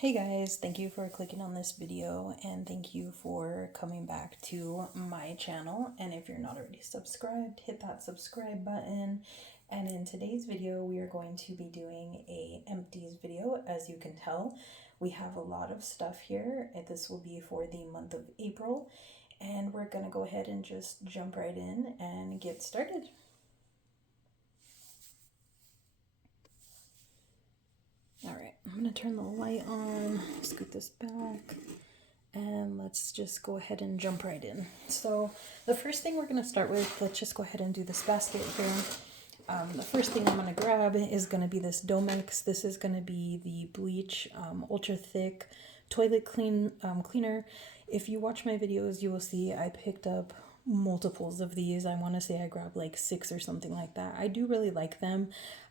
Hey guys, thank you for clicking on this video and thank you for coming back to my channel. And if you're not already subscribed, hit that subscribe button. And in today's video, we are going to be doing a empties video. As you can tell, we have a lot of stuff here. And this will be for the month of April. And we're gonna go ahead and just jump right in and get started. All right, I'm gonna turn the light on, scoot this back, and let's just go ahead and jump right in. So the first thing we're gonna start with, let's just go ahead and do this basket here. The first thing I'm gonna grab is gonna be this Domex. This is gonna be the bleach ultra thick toilet cleaner. If you watch my videos, you will see I picked up multiples of these. I want to say I grabbed like 6 or something like that. I do really like them.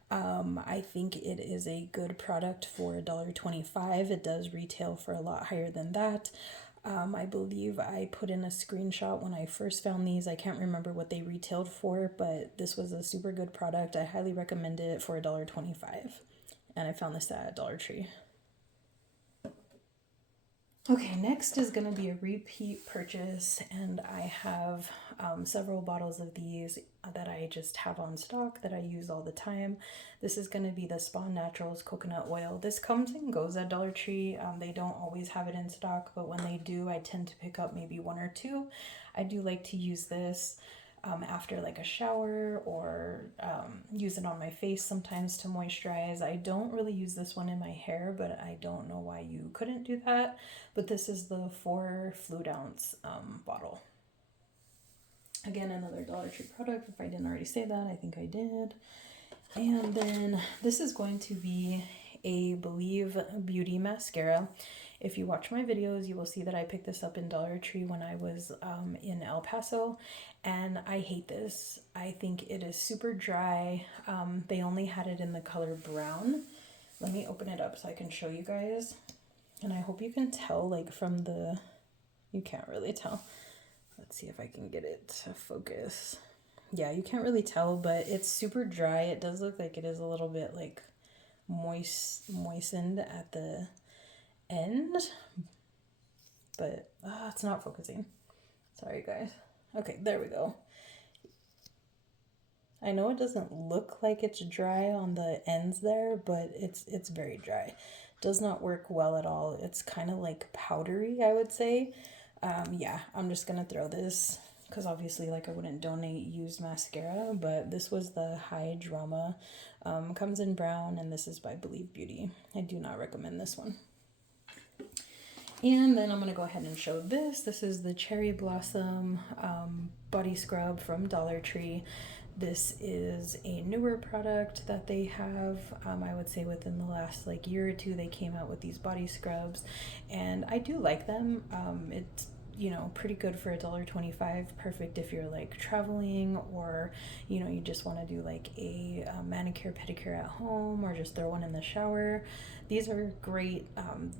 I think it is a good product for $1.25. It does retail for a lot higher than that. I believe I put in a screenshot when I first found these. I can't remember what they retailed for, but this was a super good product. I highly recommend it for $1.25. And I found this at Dollar Tree. Okay, next is going to be a repeat purchase, and I have several bottles of these that I just have on stock that I use all the time. This is going to be the Spa Naturals coconut oil. This comes and goes at Dollar Tree. They don't always have it in stock, but when they do, I tend to pick up maybe 1 or 2. I do like to use this after like a shower or use it on my face sometimes to moisturize. I don't really use this one in my hair, but I don't know why you couldn't do that. But this is the 4 fluid ounce bottle. Again, another Dollar Tree product. If I didn't already say that, I think I did. And then this is going to be a Believe Beauty mascara. If you watch my videos, you will see that I picked this up in Dollar Tree when I was in El Paso, and I hate this. I think it is super dry. They only had it in the color brown. Let me open it up so I can show you guys. And I hope you can tell, like from the, you can't really tell. Let's see if I can get it to focus. Yeah, you can't really tell, but it's super dry. It does look like it is a little bit like moistened at the end, but it's not focusing. Sorry guys. Okay, there we go. I know it doesn't look like it's dry on the ends there, but it's very dry. Does not work well at all. It's kind of like powdery, I would say. Yeah, I'm just gonna throw this because obviously like I wouldn't donate used mascara, but this was the High Drama. Comes in brown, and this is by Believe Beauty. I do not recommend this one. And then I'm going to go ahead and show this. This is the Cherry Blossom body scrub from Dollar Tree. This is a newer product that they have. I would say within the last like year or two, they came out with these body scrubs, and I do like them. It's pretty good for $1.25. Perfect if you're like traveling, or you just want to do like a manicure pedicure at home, or just throw one in the shower. These are great.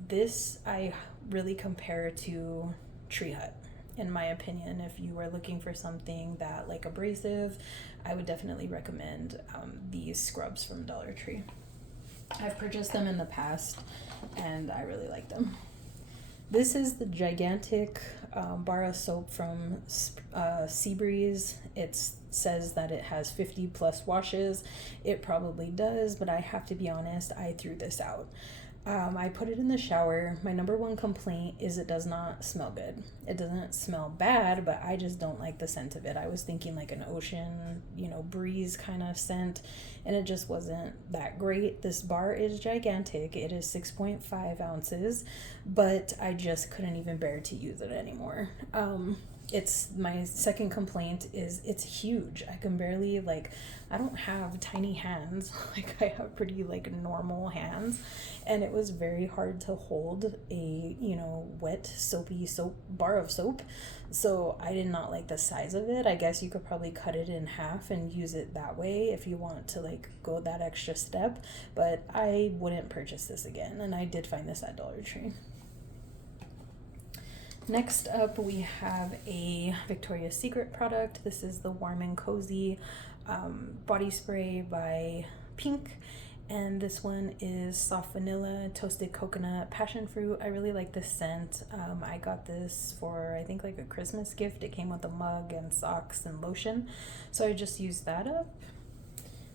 This I really compare to Tree Hut, in my opinion. If you are looking for something that like abrasive, I would definitely recommend these scrubs from Dollar Tree. I've purchased them in the past and I really like them. This is the gigantic bar of soap from Seabreeze. It says that it has 50 plus washes. It probably does, but I have to be honest, I threw this out. I put it in the shower. My number one complaint is it does not smell good. It doesn't smell bad, but I just don't like the scent of it. I was thinking like an ocean, breeze kind of scent, and it just wasn't that great. This bar is gigantic. It is 6.5 ounces, but I just couldn't even bear to use it anymore. It's my second complaint is it's huge. I can barely I don't have tiny hands. Like I have pretty normal hands, and it was very hard to hold a wet soapy soap bar of soap. So I did not like the size of it. I guess you could probably cut it in half and use it that way if you want to go that extra step, but I wouldn't purchase this again, and I did find this at Dollar Tree. Next up, we have a Victoria's Secret product. This is the Warm and Cozy body spray by Pink, And this one is soft vanilla, toasted coconut, passion fruit. I really like this scent. I got this for, I think, like a Christmas gift. It came with a mug and socks and lotion. So I just used that up.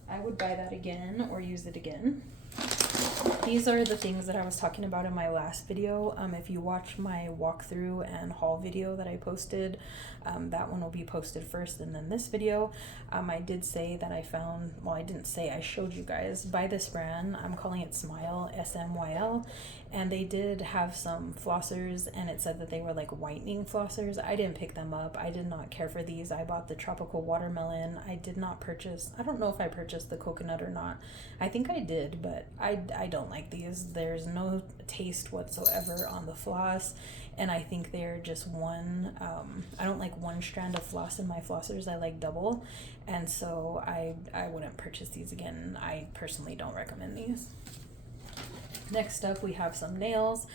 I would buy that again or use it again. These are the things that I was talking about in my last video. If you watch my walkthrough and haul video that I posted, that one will be posted first, and then this video. I did say that I found, well, I didn't say, I showed you guys, by this brand. I'm calling it Smile, SMYL, and they did have some flossers, and it said that they were like whitening flossers. I didn't pick them up. I did not care for these. I bought the tropical watermelon. I did not purchase, I don't know if I purchased the coconut or not. I think I did, but I don't like these. There's no taste whatsoever on the floss, and I think they're just one, I don't like one strand of floss in my flossers. I like double, and so I wouldn't purchase these again. I personally don't recommend these. Next up, we have some nails.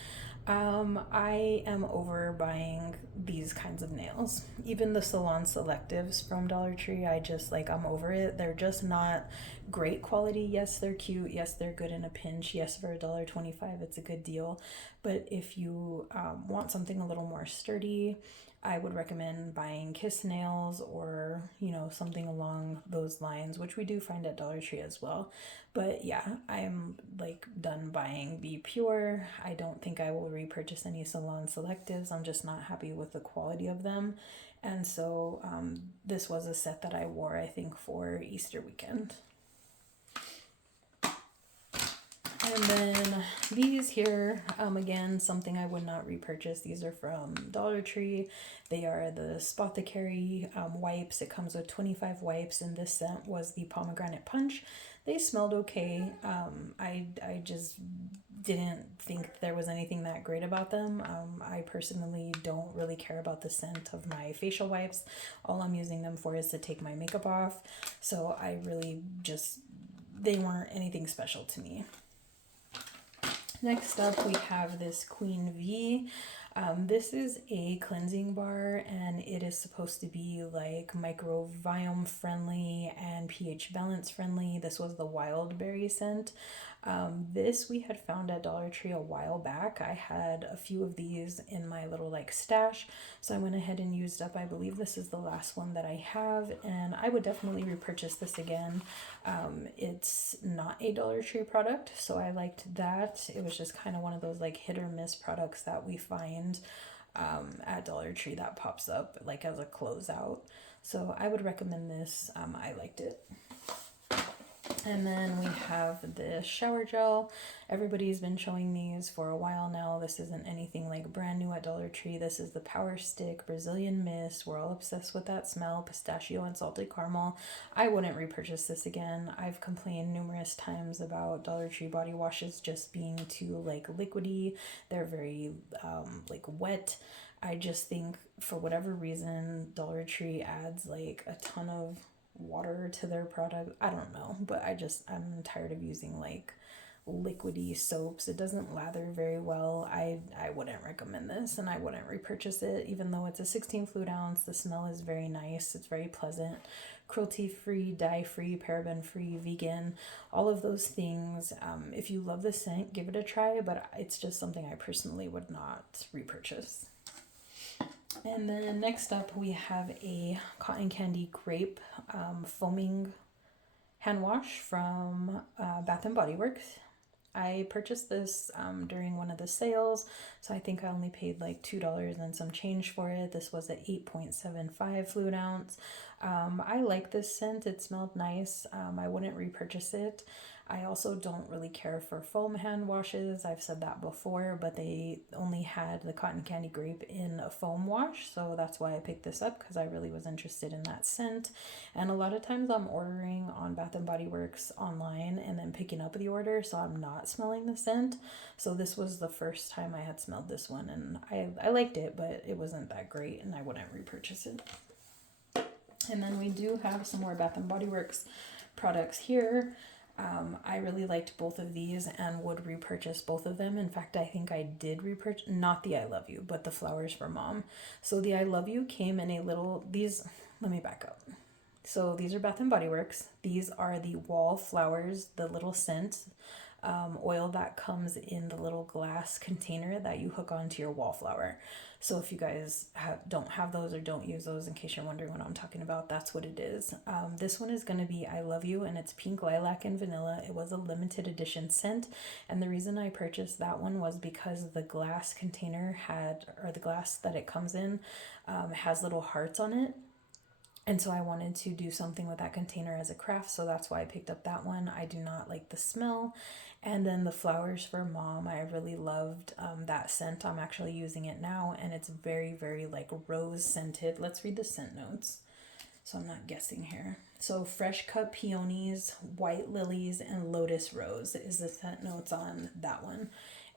I am over buying these kinds of nails. Even the Salon Selectives from Dollar Tree, I'm over it. They're just not great quality. Yes, they're cute. Yes, they're good in a pinch. Yes, for $1.25, it's a good deal. But if you want something a little more sturdy, I would recommend buying Kiss nails or, something along those lines, which we do find at Dollar Tree as well. But yeah, I'm done buying Be Pure. I don't think I will repurchase any Salon Selectives. I'm just not happy with the quality of them. And so this was a set that I wore, I think, for Easter weekend. And then these here, again, something I would not repurchase. These are from Dollar Tree. They are the Spothecary wipes. It comes with 25 wipes, and this scent was the pomegranate punch. They smelled okay. I just didn't think there was anything that great about them. I personally don't really care about the scent of my facial wipes. All I'm using them for is to take my makeup off. So I really they weren't anything special to me. Next up, we have this Queen V. This is a cleansing bar, and it is supposed to be like microbiome friendly and pH balance friendly. This was the wild berry scent. This we had found at Dollar Tree a while back. I had a few of these in my little stash, so I went ahead and used up. I believe this is the last one that I have, and I would definitely repurchase this again. It's not a Dollar Tree product, so I liked that. It was just kind of one of those hit or miss products that we find at Dollar Tree that pops up as a closeout. So I would recommend this. I liked it. And then we have the shower gel. Everybody's been showing these for a while now. This isn't anything brand new at Dollar Tree. This is the Power Stick Brazilian Mist. We're all obsessed with that smell, pistachio and salted caramel. I wouldn't repurchase this again. I've complained numerous times about Dollar Tree body washes just being too liquidy. They're very wet. I just think for whatever reason Dollar Tree adds a ton of water to their product. I don't know, but I'm tired of using liquidy soaps. It doesn't lather very well. I wouldn't recommend this, and I wouldn't repurchase it, even though it's a 16 fluid ounce. The smell is very nice. It's very pleasant. Cruelty free, dye free, paraben free, vegan, all of those things. If you love the scent, give it a try, but it's just something I personally would not repurchase. And then next up, we have a cotton candy grape foaming hand wash from Bath and Body Works. I purchased this during one of the sales, so I think I only paid $2 and some change for it. This was at 8.75 fluid ounce. I like this scent. It smelled nice. I wouldn't repurchase it. I also don't really care for foam hand washes. I've said that before, but they only had the cotton candy grape in a foam wash, so that's why I picked this up, because I really was interested in that scent. And a lot of times I'm ordering on Bath & Body Works online and then picking up the order, so I'm not smelling the scent. So this was the first time I had smelled this one, and I liked it, but it wasn't that great, and I wouldn't repurchase it. And then we do have some more Bath & Body Works products here. I really liked both of these and would repurchase both of them. In fact, I think I did repurchase, not the I Love You, but the Flowers for Mom. So the I Love You came in let me back up. So these are Bath and Body Works. These are the Wallflowers, the little scent oil that comes in the little glass container that you hook onto your wallflower. So if you guys don't have those or don't use those, in case you're wondering what I'm talking about, that's what it is. This one is going to be I Love You, and it's pink lilac and vanilla. It was a limited edition scent, and the reason I purchased that one was because the glass container had, or the glass that it comes in, has little hearts on it. And so I wanted to do something with that container as a craft, so that's why I picked up that one. I do not like the smell. And then the Flowers for Mom, I really loved that scent. I'm actually using it now, and it's very, very like rose scented. Let's read the scent notes, so I'm not guessing here. So fresh cut peonies, white lilies, and lotus rose is the scent notes on that one.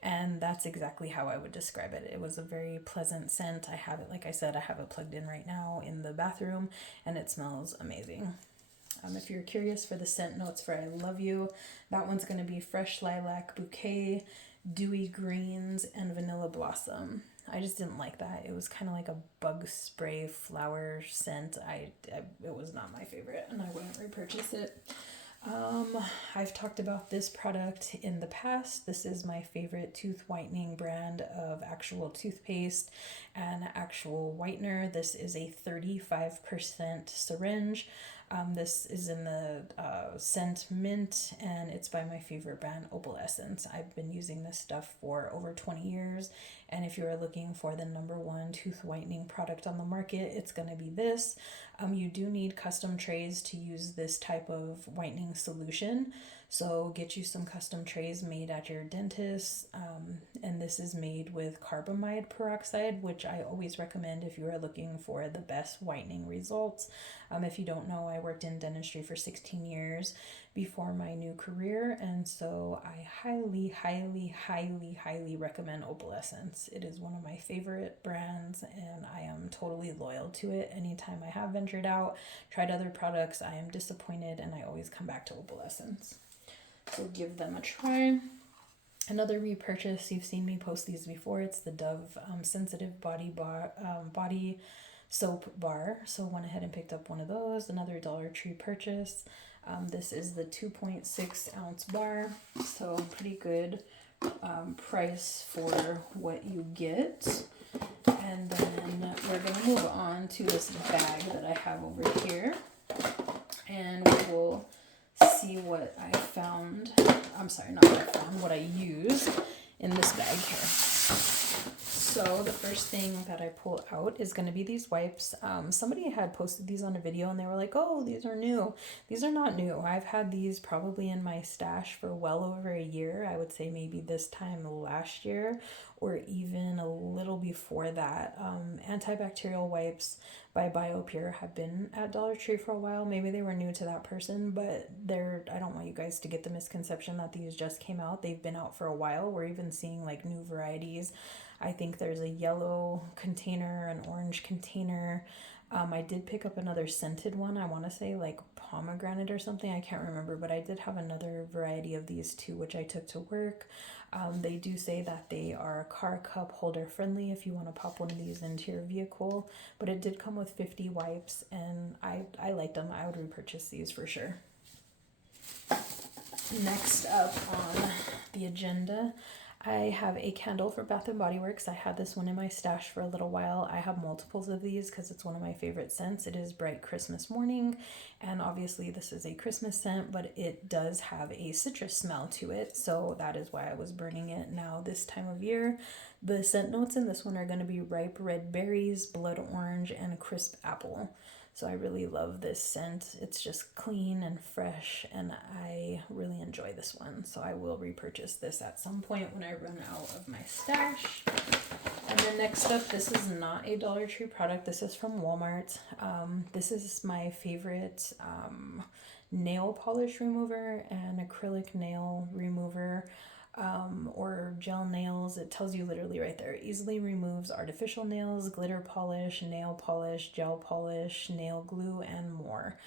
And that's exactly how I would describe it. It was a very pleasant scent. I have it, like I said, I have it plugged in right now in the bathroom, and it smells amazing. If you're curious for the scent notes for I Love You, that one's going to be fresh lilac bouquet, dewy greens, and vanilla blossom. I just didn't like that. It was kind of like a bug spray flower scent. It was not my favorite, and I wouldn't repurchase it. I've talked about this product in the past. This is my favorite tooth whitening brand of actual toothpaste and actual whitener. This is a 35% syringe. This is in the scent mint, and it's by my favorite brand, Opalescence. I've been using this stuff for over 20 years, and if you are looking for the #1 tooth whitening product on the market, it's going to be this. You do need custom trays to use this type of whitening solution, so get you some custom trays made at your dentist, and this is made with carbamide peroxide, which I always recommend if you are looking for the best whitening results. If you don't know, I worked in dentistry for 16 years before my new career, and so I highly, highly, highly, highly recommend Opalescence. It is one of my favorite brands, and I am totally loyal to it. Anytime I have ventured out, tried other products, I am disappointed, and I always come back to Opalescence. So give them a try. Another repurchase, you've seen me post these before, it's the Dove Sensitive Body Soap Bar. So went ahead and picked up one of those. Another Dollar Tree purchase. This is the 2.6 ounce bar, so pretty good price for what you get. And then we're going to move on to this bag that I have over here, and we will see what I found. I'm sorry, not what I found, what I used in this bag here. So the first thing that I pull out is going to be these wipes. Somebody had posted these on a video, and they were like, oh, these are new. These are not new. I've had these probably in my stash for well over a year. I would say maybe this time last year, or even a little before that. Antibacterial wipes by BioPure have been at Dollar Tree for a while. Maybe they were new to that person, but I don't want you guys to get the misconception that these just came out. They've been out for a while. We're even seeing like new varieties. I think there's a yellow container, an orange container. I did pick up another scented one. I want to say like pomegranate or something. I can't remember, but I did have another variety of these too, which I took to work. They do say that they are car cup holder friendly if you want to pop one of these into your vehicle, but it did come with 50 wipes, and I liked them. I would repurchase these for sure. Next up on the agenda, I have a candle for Bath and Body Works. I had this one in my stash for a little while. I have multiples of these because it's one of my favorite scents. It is Bright Christmas Morning, and obviously this is a Christmas scent, but it does have a citrus smell to it, so that is why I was burning it now this time of year. The scent notes in this one are going to be ripe red berries, blood orange, and crisp apple. So I really love this scent. It's just clean and fresh, and I really enjoy this one. So I will repurchase this at some point when I run out of my stash. And then next up, this is not a Dollar Tree product. This is from Walmart. This is my favorite nail polish remover and acrylic nail remover. Or gel nails. It tells you literally right there, easily removes artificial nails, glitter polish, nail polish, gel polish, nail glue, and more.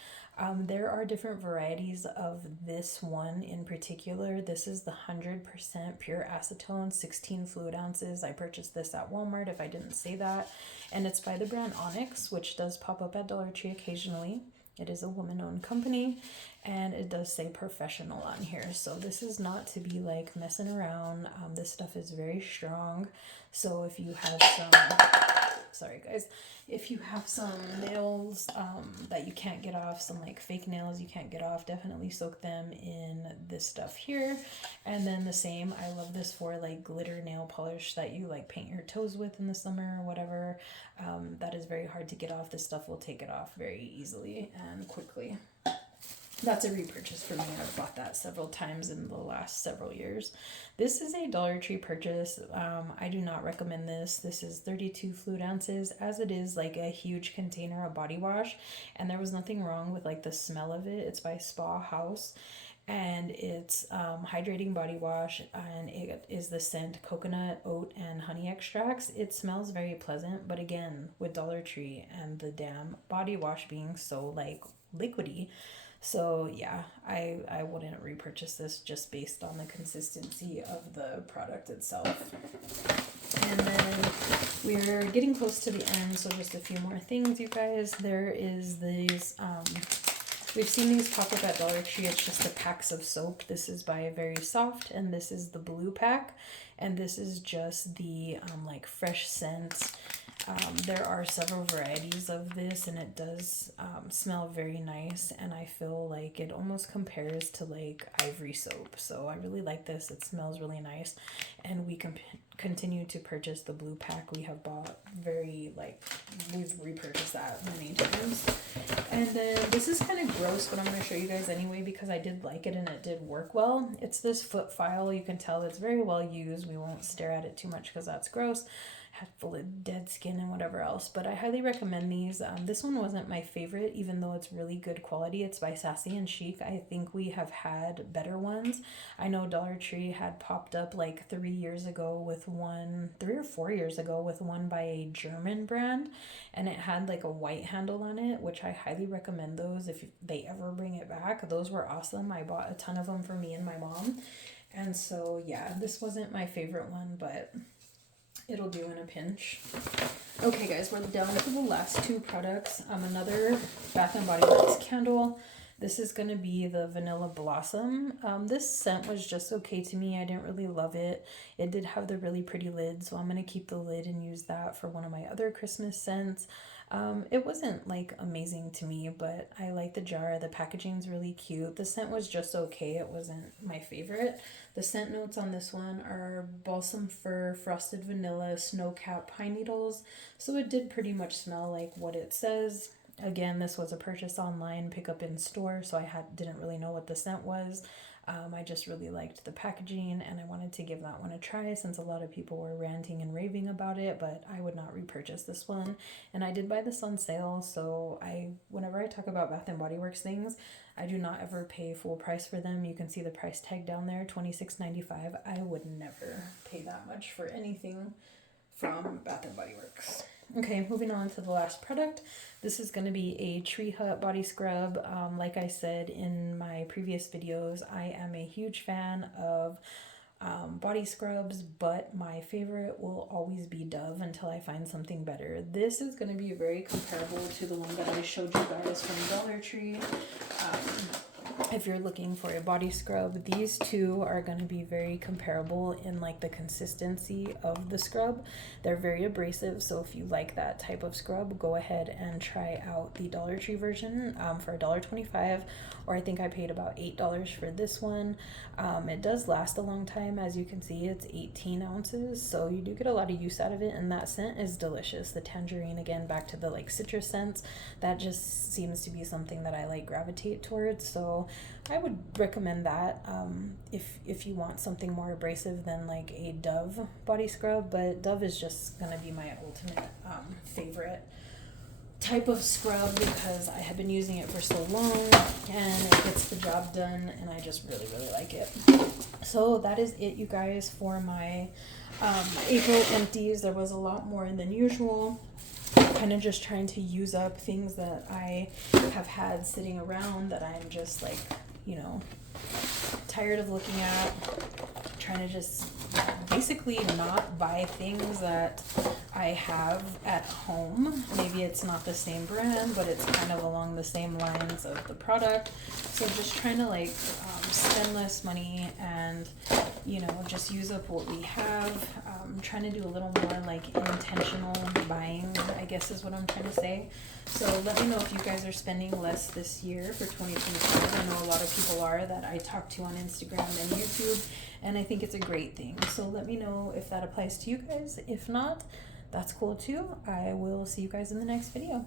There are different varieties of this one in particular. This is the 100% pure acetone, 16 fluid ounces. I purchased this at Walmart if I didn't say that. And it's by the brand Onyx, which does pop up at Dollar Tree occasionally. It is a woman-owned company, and it does say professional on here. So this is not to be like messing around. This stuff is very strong. So if you have sorry guys, if you have some nails that you can't get off, some like fake nails you can't get off, definitely soak them in this stuff here. And then the same, I love this for like glitter nail polish that you like paint your toes with in the summer or whatever. That is very hard to get off. This stuff will take it off very easily and quickly. That's a repurchase for me. I've bought that several times in the last several years. This is a Dollar Tree purchase. I do not recommend this. This is 32 fluid ounces, as it is like a huge container of body wash, and there was nothing wrong with like the smell of it. It's by Spa House, and it's hydrating body wash, and it is the scent coconut, oat, and honey extracts. It smells very pleasant, but again, with Dollar Tree and the damn body wash being so like liquidy, so yeah, I wouldn't repurchase this just based on the consistency of the product itself. And then we're getting close to the end, so just a few more things, you guys. There is these, we've seen these pop up at Dollar Tree. It's just the packs of soap. This is by Very Soft, and this is the blue pack, and this is just the like fresh scent. There are several varieties of this, and it does smell very nice, and I feel like it almost compares to like ivory soap. So I really like this. It smells really nice, and we can continue to purchase the blue pack. We have bought we've repurchased that many times. And then this is kind of gross, but I'm going to show you guys anyway because I did like it and it did work well. It's this foot file. You can tell it's very well used. We won't stare at it too much because that's gross. Full of dead skin and whatever else, but I highly recommend these. This one wasn't my favorite, even though it's really good quality. It's by Sassy and Chic. I think we have had better ones. I know Dollar Tree had popped up like 3 years ago with one, 3 or 4 years ago with one by a German brand, and it had like a white handle on it, which I highly recommend those if they ever bring it back. Those were awesome. I bought a ton of them for me and my mom, and so yeah, this wasn't my favorite one, but it'll do in a pinch. Okay guys, we're down to the last two products. Another Bath & Body Works candle. This is going to be the Vanilla Blossom. This scent was just okay to me. I didn't really love it. It did have the really pretty lid, so I'm going to keep the lid and use that for one of my other Christmas scents. It wasn't like amazing to me, but I like the jar. The packaging's really cute. The scent was just okay. It wasn't my favorite. The scent notes on this one are balsam fir, frosted vanilla, snow-capped pine needles. So it did pretty much smell like what it says. Again, this was a purchase online, pick up in store, so I didn't really know what the scent was. I just really liked the packaging, and I wanted to give that one a try since a lot of people were ranting and raving about it, but I would not repurchase this one. And I did buy this on sale, so whenever I talk about Bath & Body Works things, I do not ever pay full price for them. You can see the price tag down there, $26.95. I would never pay that much for anything from Bath & Body Works. Okay, moving on to the last product. This is going to be a Tree Hut body scrub. Like I said in my previous videos, I am a huge fan of body scrubs, but my favorite will always be Dove until I find something better. This is going to be very comparable to the one that I showed you guys from Dollar Tree. If you're looking for a body scrub, these two are going to be very comparable in like the consistency of the scrub. They're very abrasive, so if you like that type of scrub, go ahead and try out the Dollar Tree version for $1.25, or I think I paid about $8 for this one. It does last a long time. As you can see, it's 18 ounces, so you do get a lot of use out of it, and that scent is delicious. The tangerine, again, back to the like citrus scents, that just seems to be something that I like gravitate towards, so I would recommend that if you want something more abrasive than like a Dove body scrub, but Dove is just gonna be my ultimate favorite type of scrub because I have been using it for so long and it gets the job done, and I just really, really like it. So that is it, you guys, for my April empties. There was a lot more than usual. Kind of just trying to use up things that I have had sitting around that I'm just like, tired of looking at, trying to just basically not buy things that I have at home. Maybe it's not the same brand, but it's kind of along the same lines of the product. So just trying to like spend less money and, you know, just use up what we have. Trying to do a little more like intentional buying, I guess is what I'm trying to say. So let me know if you guys are spending less this year for 2025. I know a lot of people are that I talk to on Instagram and YouTube, and I think it's a great thing. So let me know if that applies to you guys. If not, that's cool too. I will see you guys in the next video.